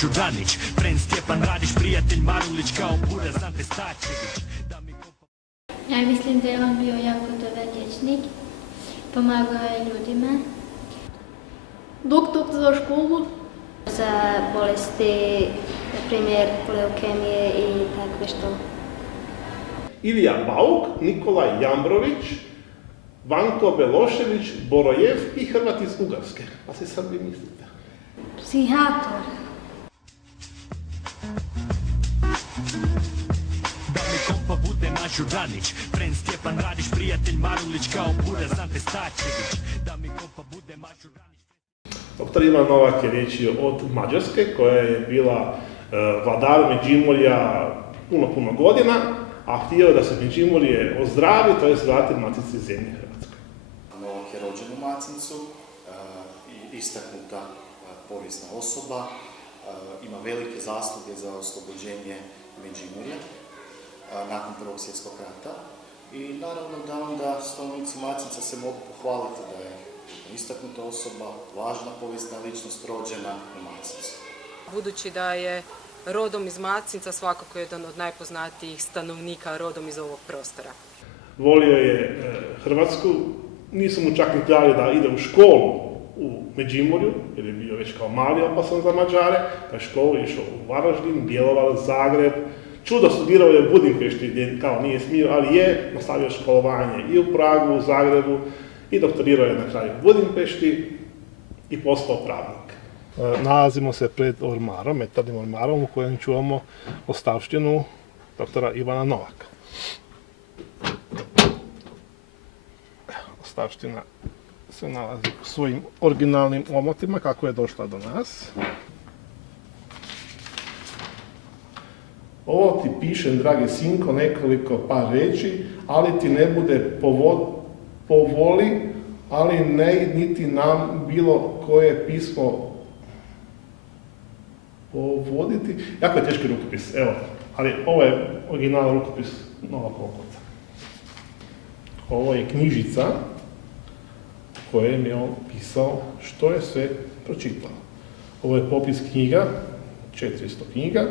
Mažuranić, friend Stjepan Radić, prijatelj Marulić, kao Buraz Ante Starčević. Ja mislim da je on bio jako dobar liječnik, pomagao je ljudima. Doktor za školu. Za bolesti, na primjer leukemije i takve što. Ilija Bauk, Nikolaj Jambrović, Vanko Belošević, Borojev i Hrvat iz Ugarske. Pa se sad vi mislite? Psihijatar. Da mi kompa bude Mažuranić, friend Stjepan Radić, prijatelj Marulić, kao Buraz Ante Starčević. Da mi kompa bude Mažuranić. Doktor Ivan Novak je riječi od Mađarske, koja je bila vladar Međimurja puno godina, a htio je da se Međimurje ozdravi, to je vrati matici zemlje Hrvatske. Novak je rođen u Macincu i istaknuta povijesna osoba, ima velike zasluge za oslobođenje Međimurja nakon Prvog svjetskog rata i naravno da onda stanovnici Macinca se mogu pohvaliti da je istaknuta osoba, važna povijesna ličnost rođena u Macincu. Budući da je rodom iz Macinca, svakako jedan od najpoznatijih stanovnika rodom iz ovog prostora. Volio je Hrvatsku, nisu mu čak ni dali da ide u školu u Međimurju, jer je bio već kao mali opasan za Mađare, pa je školu išao u Varaždin, Bjelovar, Zagreb. Čudo studirao je u Budimpešti gdje kao nije smio, ali je nastavio školovanje i u Pragu, u Zagrebu i doktorirao je na kraju u Budimpešti i postao pravnik. Nalazimo se pred ormarom, metalnim ormarom u kojem čuvamo ostavštinu doktora Ivana Novaka. Ostavština se nalazi u svojim originalnim omotima kako je došla do nas. Ovo ti pišem, dragi sinko, nekoliko par reči, ali ti ne bude po voli, ali ne niti nam bilo koje pismo povoditi. Jako je teški rukopis, evo, ali ovo je original rukopis Novakovog oca. Ovo je knjižica kojem je on pisao što je sve pročitao. Ovo je popis knjiga, 400 knjiga,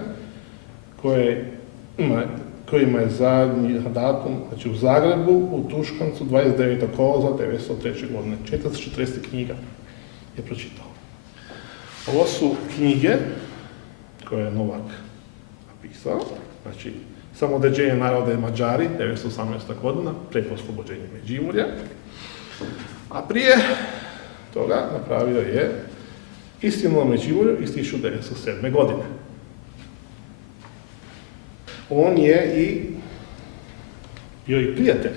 kojima je zadnji datum, znači u Zagrebu, u Tuškancu, 29. kolovoza 1903. godine. 440 knjiga je pročitao. Ovo su knjige koje je Novak napisao, znači Samoodređenje naroda i Mađari, 1918. godina, pred oslobođenje Međimurja. A prije toga napravio je Istinu o Međimurju iz 1907. godine. On je bio i prijatelj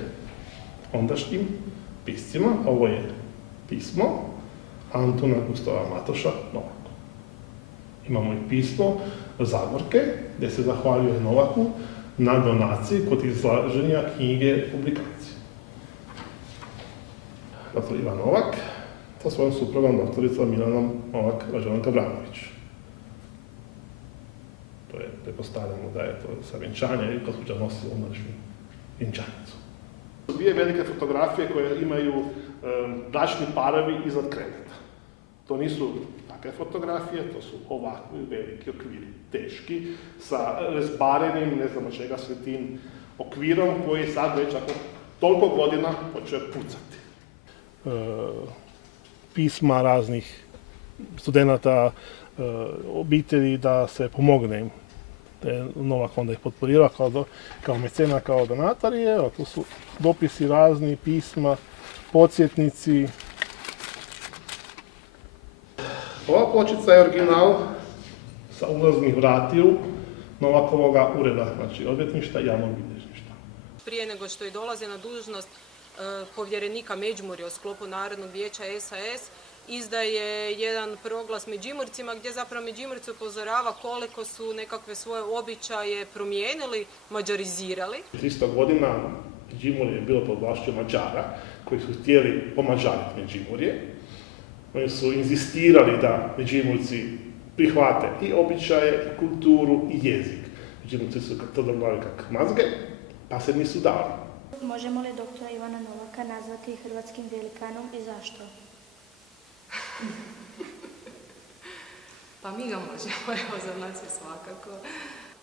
ondašnjim piscima. Ovo je pismo Antuna Gustava Matoša Novaku. Imamo i pismo Zagorke, gdje se zahvaljuje Novaku na donaciji kod izlaženja knjige publikacije. Doktor Ivan Novak sa svojom suprugom doktoricom Milanom Novak Rađanom Gavranović. To je, pretpostavljamo da je to sa vjenčanja i gospođa nosi omračnu vjenčanicu. Dvije velike fotografije koje imaju bračni parovi iznad kreveta. To nisu takve fotografije, to su ovakvi veliki okviri, teški, sa rezbarenim, ne znamo čega, svetim okvirom koji sad već ako toliko godina počeo pucati. Pisma raznih studenata, obitelji da se pomogne im. Novak onda ih potporira kao mecena, kao donator. Evo, tu su dopisi razni, pisma, podsjetnici. Ova pločica je original sa ulaznih vratiju Novakovoga ureda, znači odvjetništva i javnog bilježništva. Prije nego što je dolaze na dužnost povjerenika Međimurja u sklopu Narodnog vijeća SAS, izdaje jedan proglas Međimurcima gdje zapravo Međimurci upozorava koliko su nekakve svoje običaje promijenili, mađarizirali. 300 godina Međimurje je bilo pod vlašću Mađara koji su htjeli pomađariti Međimurje. Oni su inzistirali da Međimurci prihvate i običaje, i kulturu, i jezik. Međimurci su to dogledali kak mazge, pa se nisu dali. Možemo li doktora Ivana Novaka nazvati hrvatskim velikanom i zašto? Pa mi ga možemo, evo za nas je svakako.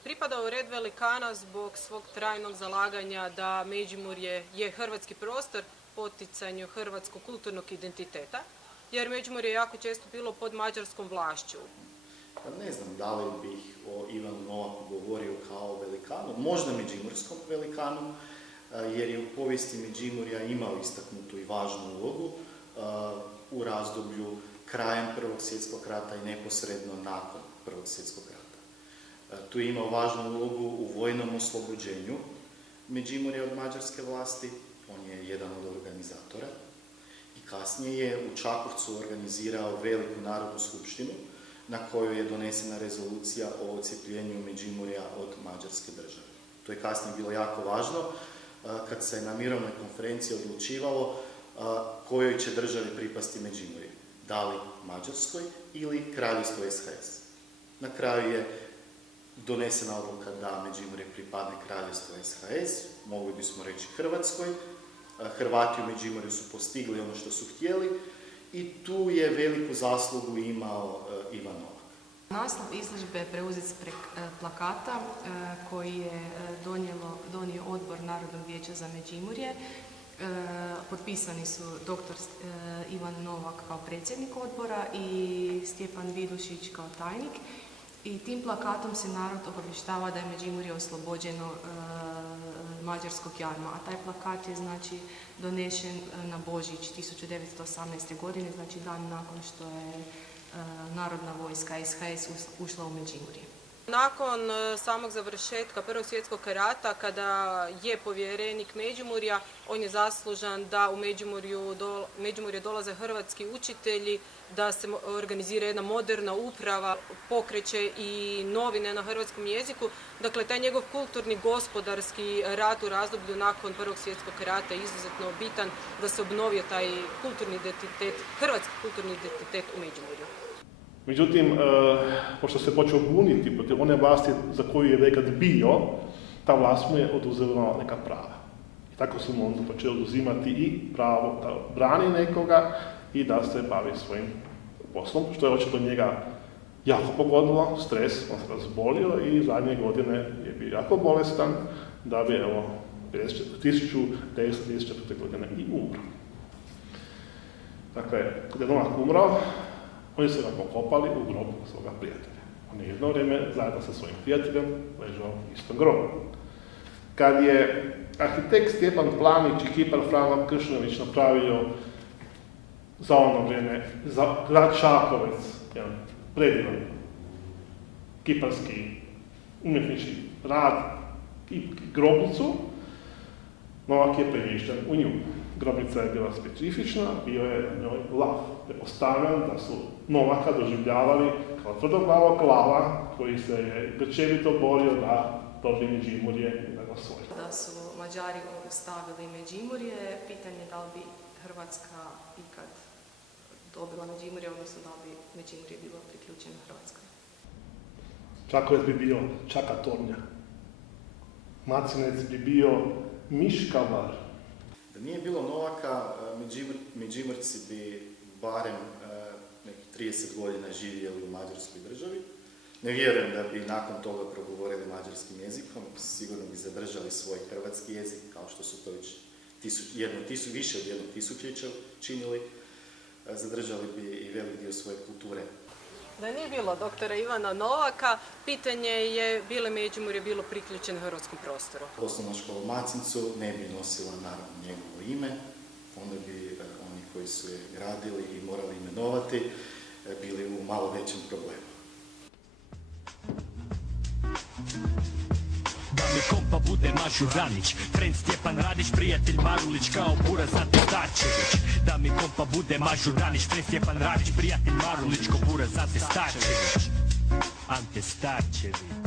Pripada u red velikana zbog svog trajnog zalaganja da Međimurje je hrvatski prostor poticanju hrvatskog kulturnog identiteta, jer Međimurje je jako često bilo pod mađarskom vlašću. Pa ne znam da li bih o Ivanu Novaku govorio kao velikanu, možda međimurskom velikanu, jer je u povijesti Međimurja imao istaknutu i važnu ulogu u razdoblju krajem Prvog svjetskog rata i neposredno nakon Prvog svjetskog rata. Tu je imao važnu ulogu u vojnom oslobođenju Međimurja od mađarske vlasti, on je jedan od organizatora i kasnije je u Čakovcu organizirao veliku narodnu skupštinu na kojoj je donesena rezolucija o odcjepljenju Međimurja od mađarske države. To je kasnije bilo jako važno kad se na mirovnoj konferenciji odlučivalo kojoj će državi pripasti Međimurje, da li Mađarskoj ili Kraljevstvo SHS. Na kraju je donesena odluka da Međimurje pripadne Kraljevstvu SHS, mogli bismo reći Hrvatskoj. Hrvati u Međimurju su postigli ono što su htjeli i tu je veliku zaslugu imao Ivan Novak. Naslov izložbe je preuzet s plakata koji je donio Odbor Narodnog vijeća za Međimurje. Potpisani su dr. Ivan Novak kao predsjednik odbora i Stjepan Vidušić kao tajnik. I tim plakatom se narod obavještava da je Međimurje oslobođeno mađarskog jarma, a taj plakat je znači donešen na Božić 1918. godine, znači dan nakon što je Narodna vojska SHS ušla u Međimurje. Nakon samog završetka Prvog svjetskog rata, kada je povjerenik Međimurja, on je zaslužan da u Međimurje dolaze hrvatski učitelji, da se organizira jedna moderna uprava, pokreće i novine na hrvatskom jeziku. Dakle, taj njegov kulturni, gospodarski rad u razdoblju nakon Prvog svjetskog rata je izuzetno bitan da se obnovio taj kulturni identitet, hrvatski kulturni identitet u Međimurju. Međutim, pošto se počeo buniti protiv one vlasti za koju je nekad bio, ta vlast mu je oduzela neka prava. I tako su mu onda počeli oduzimati i pravo da brani nekoga i da se bavi svojim poslom, što je očito njega jako pogodilo, stres, on se razbolio i zadnje godine je bio jako bolestan, da bi, evo, 1934. godine i umro. Dakle, kada je Novak umrao, oni su ga pokopali u grobu svoga prijatelja. On je jedno vrijeme zajedno sa svojim prijateljem ležao u istom grobu. Kad je arhitekt Stjepan Planić i kipar Frano Kršnović napravio za ono vrijeme, za grad Čakovec, jedan predivan kiparski umjetnički rad i grobnicu, Novak je premješten u nju. Grobnica je bila specifična, bio je na njoj lav. Pretpostavljam da su Novaka doživljavali kao tvrdoglavog lava koji se je grčevito borio da dobije Međimurje i da ga osvoji. Da su Mađari stavili Međimurje, pitanje je da li bi Hrvatska ikad dobila Međimurje, odnosno da li bi Međimurje bilo priključeno Hrvatskoj. Čakovec bi bio Čakatornja. Macinec bi bio Miškavar. Da nije bilo Novaka, Međimurci bi barem nekih 30 godina živjeli u mađarskoj državi. Ne vjerujem da bi nakon toga progovorili mađarskim jezikom, sigurno bi zadržali svoj hrvatski jezik, kao što su to već više od jednog tisućljeća činili. Zadržali bi i velik dio svoje kulture. Da nije bilo doktora Ivana Novaka, pitanje je bile Međimurje bilo priključeno hrvatskom prostoru. Osnovna škola u Macincu ne bi nosila naravno njegovo ime, onda bi oni koji su je gradili i morali imenovati bili u malo većem problemu. Da mi kompa bude Mažuranić, friend Stjepan Radić, prijatelj Marulić kao Buraz Ante Starčević. Da mi kompa bude Mažuranić, friend Stjepan Radić, prijatelj Marulić kao Buraz Ante Starčević. Ante Starčević.